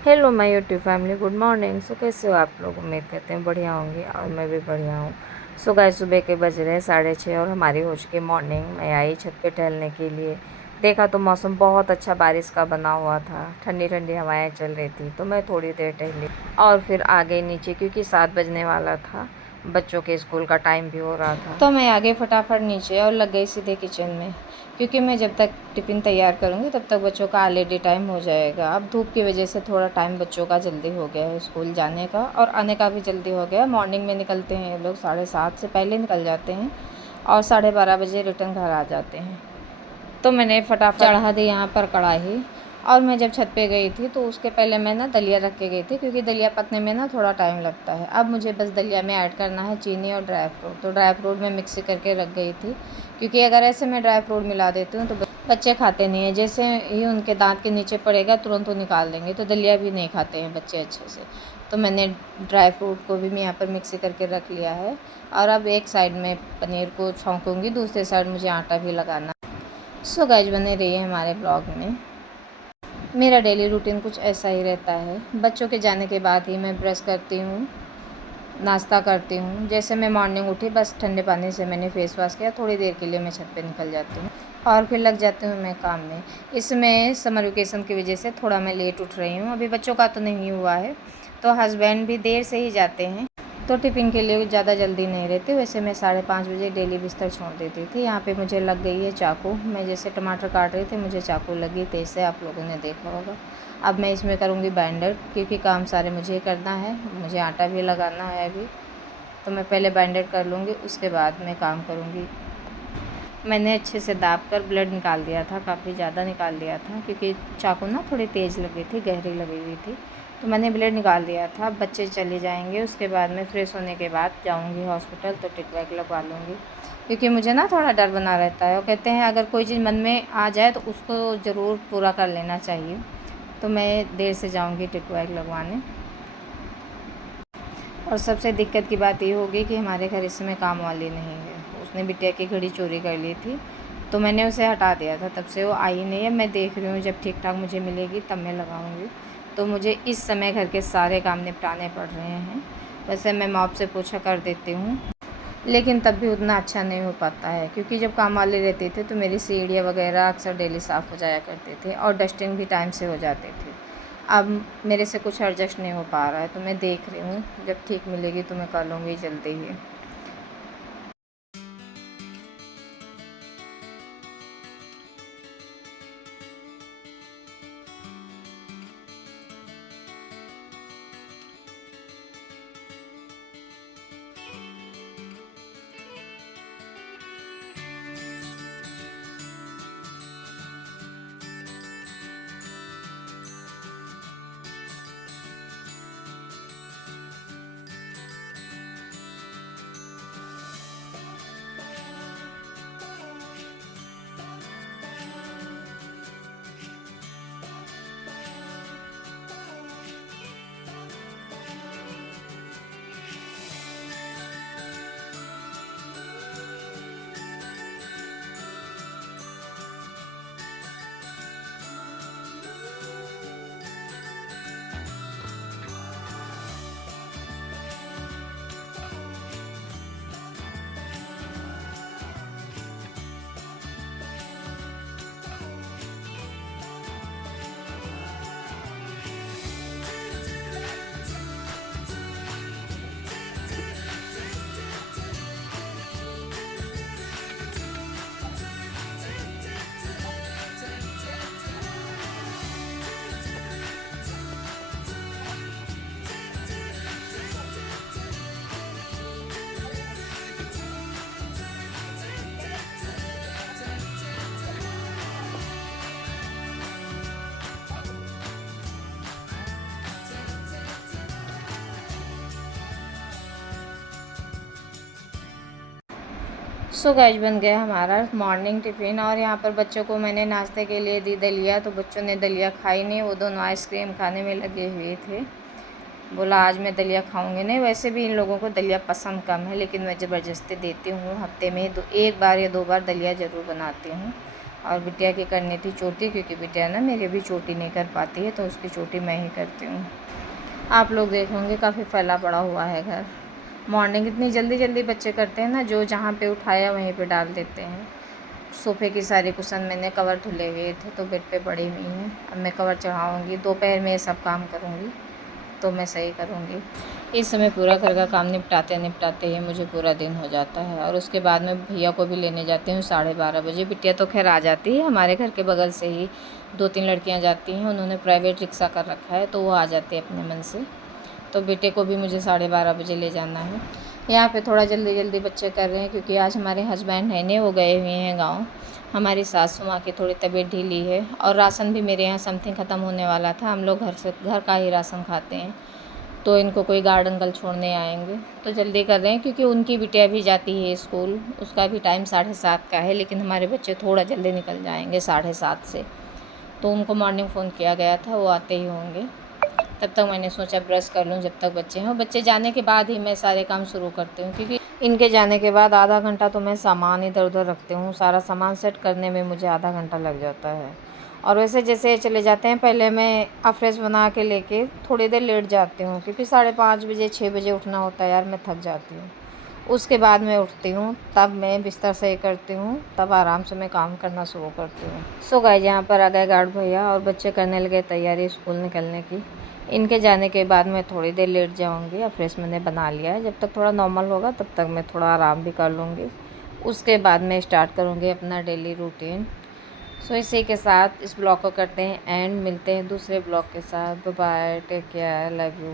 Hello my YouTube family, good morning. So कैसे हो आप लोग? उम्मीद करते हैं बढ़िया होंगे और मैं भी बढ़िया हूँ। सो गाइस, सुबह के बज रहे हैं 6:30 और हमारी हो चुकी मॉर्निंग। मैं आई छत पे टहलने के लिए। देखा तो मौसम बहुत अच्छा बारिश का बना हुआ था, ठंडी ठंडी हवाएं चल रही थी। तो मैं थोड़ी देर टहली और फिर आ गई नीचे, क्योंकि 7 बजने वाला था। बच्चों के स्कूल का टाइम भी हो रहा था। तो मैं आ गई फटाफट नीचे और लग गई सीधे किचन में, क्योंकि मैं जब तक टिफ़िन तैयार करूँगी तब तक बच्चों का ऑलरेडी टाइम हो जाएगा। अब धूप की वजह से थोड़ा टाइम बच्चों का जल्दी हो गया है स्कूल जाने का, और आने का भी जल्दी हो गया। मॉर्निंग में निकलते हैं ये लोग, 7:30 से पहले निकल जाते हैं और 12:30 बजे रिटर्न घर आ जाते हैं। तो मैंने फटाफट चढ़ा दी यहाँ पर कढ़ाई, और मैं जब छत पे गई थी तो उसके पहले मैं ना दलिया रख के गई थी, क्योंकि दलिया पकने में ना थोड़ा टाइम लगता है। अब मुझे बस दलिया में ऐड करना है चीनी और ड्राई फ्रूट। तो ड्राई फ्रूट मैं मिक्सी करके रख गई थी, क्योंकि अगर ऐसे मैं ड्राई फ्रूट मिला देती हूँ तो बच्चे खाते नहीं हैं। जैसे ही उनके दांत के नीचे पड़ेगा तुरंत वो निकाल देंगे, तो दलिया भी नहीं खाते हैं बच्चे अच्छे से। तो मैंने ड्राई फ्रूट को भी मैं यहाँ पर मिक्सी करके रख लिया है। और अब एक साइड में पनीर को छौंकूँगी, दूसरे साइड मुझे आटा भी लगाना। सो गाइस, बने रहिए हमारे ब्लॉग में। मेरा डेली रूटीन कुछ ऐसा ही रहता है। बच्चों के जाने के बाद ही मैं ब्रश करती हूँ, नाश्ता करती हूँ। जैसे मैं मॉर्निंग उठी, बस ठंडे पानी से मैंने फेस वॉश किया, थोड़ी देर के लिए मैं छत पे निकल जाती हूँ और फिर लग जाती हूँ मैं काम में। इसमें समर वेकेशन की वजह से थोड़ा मैं लेट उठ रही हूँ। अभी बच्चों का तो नहीं हुआ है, तो हस्बैंड भी देर से ही जाते हैं, तो टिफ़िन के लिए ज़्यादा जल्दी नहीं रहती। वैसे मैं 5:30 बजे डेली बिस्तर छोड़ देती थी। यहाँ पे मुझे लग गई है चाकू। मैं जैसे टमाटर काट रही थी, मुझे चाकू लगी तेज से, आप लोगों ने देखा होगा। अब मैं इसमें करूँगी बाइंडर, क्योंकि काम सारे मुझे ही करना है। मुझे आटा भी लगाना है अभी, तो मैं पहले बाइंडर कर लूँगी, उसके बाद मैं काम करूँगी। मैंने अच्छे से दाब कर ब्लड निकाल दिया था, काफ़ी ज़्यादा निकाल दिया था, क्योंकि चाकू ना थोड़ी तेज़ लगी थी, गहरी लगी हुई थी। तो मैंने ब्लड निकाल दिया था। बच्चे चले जाएंगे, उसके बाद मैं फ्रेश होने के बाद जाऊंगी हॉस्पिटल, तो टिक वैक लगवा लूँगी, क्योंकि मुझे ना थोड़ा डर बना रहता है। वो कहते हैं अगर कोई चीज़ मन में आ जाए तो उसको ज़रूर पूरा कर लेना चाहिए। तो मैं देर से जाऊँगी टिक वैक लगवाने। और सबसे दिक्कत की बात ये होगी कि हमारे घर इस समय काम वाली नहीं है। उसने बिटिया की घड़ी चोरी कर ली थी, तो मैंने उसे हटा दिया था, तब से वो आई नहीं है। मैं देख रही हूँ जब ठीक ठाक मुझे मिलेगी तब मैं लगाऊंगी। तो मुझे इस समय घर के सारे काम निपटाने पड़ रहे हैं। वैसे मैं मॉप से पोछा कर देती हूँ, लेकिन तब भी उतना अच्छा नहीं हो पाता है, क्योंकि जब काम वाले रहते थे तो मेरी सीढ़ियाँ वगैरह अक्सर डेली साफ़ हो जाया करते थे और डस्टिंग भी टाइम से हो जाते थे। अब मेरे से कुछ एडजस्ट नहीं हो पा रहा है, तो मैं देख रही हूँ जब ठीक मिलेगी तो मैं कर लूँगी जल्दी ही। सो गाइस, बन गया हमारा मॉर्निंग टिफ़िन। और यहाँ पर बच्चों को मैंने नाश्ते के लिए दी दलिया, तो बच्चों ने दलिया खाई नहीं। वो दोनों आइसक्रीम खाने में लगे हुए थे। बोला आज मैं दलिया खाऊंगी नहीं। वैसे भी इन लोगों को दलिया पसंद कम है, लेकिन मैं ज़बरदस्ती देती हूँ। हफ्ते में एक बार या 2 बार दलिया ज़रूर बनाती हूँ। और बिटिया की करनी थी चोटी, क्योंकि बिटिया ना मेरी भी चोटी नहीं कर पाती है, तो उसकी चोटी मैं ही करती हूँ। आप लोग देखोगे काफ़ी फैला पड़ा हुआ है घर। मॉर्निंग इतनी जल्दी जल्दी बच्चे करते हैं ना, जो जहाँ पे उठाया वहीं पे डाल देते हैं। सोफ़े की सारी कुशन मैंने कवर धुले हुए थे तो बेड पे पड़ी हुई हैं। अब मैं कवर चढ़ाऊँगी, दोपहर में ये सब काम करूँगी तो मैं सही करूँगी। इस समय पूरा घर का काम निपटाते निपटाते ही मुझे पूरा दिन हो जाता है। और उसके बाद में भैया को भी लेने जाती हूँ 12:30 बजे। बिटिया तो खैर आ जाती है, हमारे घर के बगल से ही 2-3 लड़कियाँ जाती हैं, उन्होंने प्राइवेट रिक्शा कर रखा है तो वो आ जाती है अपने मन से। तो बेटे को भी मुझे 12:30 बजे ले जाना है। यहाँ पे थोड़ा जल्दी जल्दी बच्चे कर रहे हैं, क्योंकि आज हमारे हस्बैंड है नहीं, वो गए हुए हैं गाँव। हमारी सासू माँ की थोड़ी तबीयत ढीली है, और राशन भी मेरे यहाँ समथिंग ख़त्म होने वाला था। हम लोग घर का ही राशन खाते हैं, तो इनको कोई गार्ड अंकल छोड़ने आएंगे तो जल्दी कर रहे हैं, क्योंकि उनकी बिटिया भी जाती है स्कूल। उसका भी टाइम 7:30 का है, लेकिन हमारे बच्चे थोड़ा जल्दी निकल जाएंगे 7:30 से। तो उनको मॉर्निंग फ़ोन किया गया था, वो आते ही होंगे। तब तक मैंने सोचा ब्रश कर लूँ जब तक बच्चे हैं। बच्चे जाने के बाद ही मैं सारे काम शुरू करती हूँ, क्योंकि इनके जाने के बाद आधा घंटा तो मैं सामान इधर उधर रखती हूँ। सारा सामान सेट करने में मुझे आधा घंटा लग जाता है। और वैसे जैसे चले जाते हैं, पहले मैं फ्रेश बना के लेके थोड़ी देर लेट जाती हूँ, क्योंकि 5:30 बजे 6 बजे उठना होता है यार, मैं थक जाती हूँ। उसके बाद मैं उठती हूँ, तब मैं बिस्तर सही करती हूँ, तब आराम से मैं काम करना शुरू करती हूँ। सो गाइस, यहाँ पर आ गए गार्ड भैया और बच्चे करने लगे तैयारी स्कूल निकलने की। इनके जाने के बाद मैं थोड़ी देर लेट जाऊँगी। अब फ्रेश मैंने बना लिया है, जब तक थोड़ा नॉर्मल होगा तब तक मैं थोड़ा आराम भी कर लूँगी। उसके बाद मैं स्टार्ट करूँगी अपना डेली रूटीन। सो इसी के साथ इस ब्लॉग को करते हैं एंड मिलते हैं दूसरे ब्लॉग के साथ। Bye bye, take care, love you.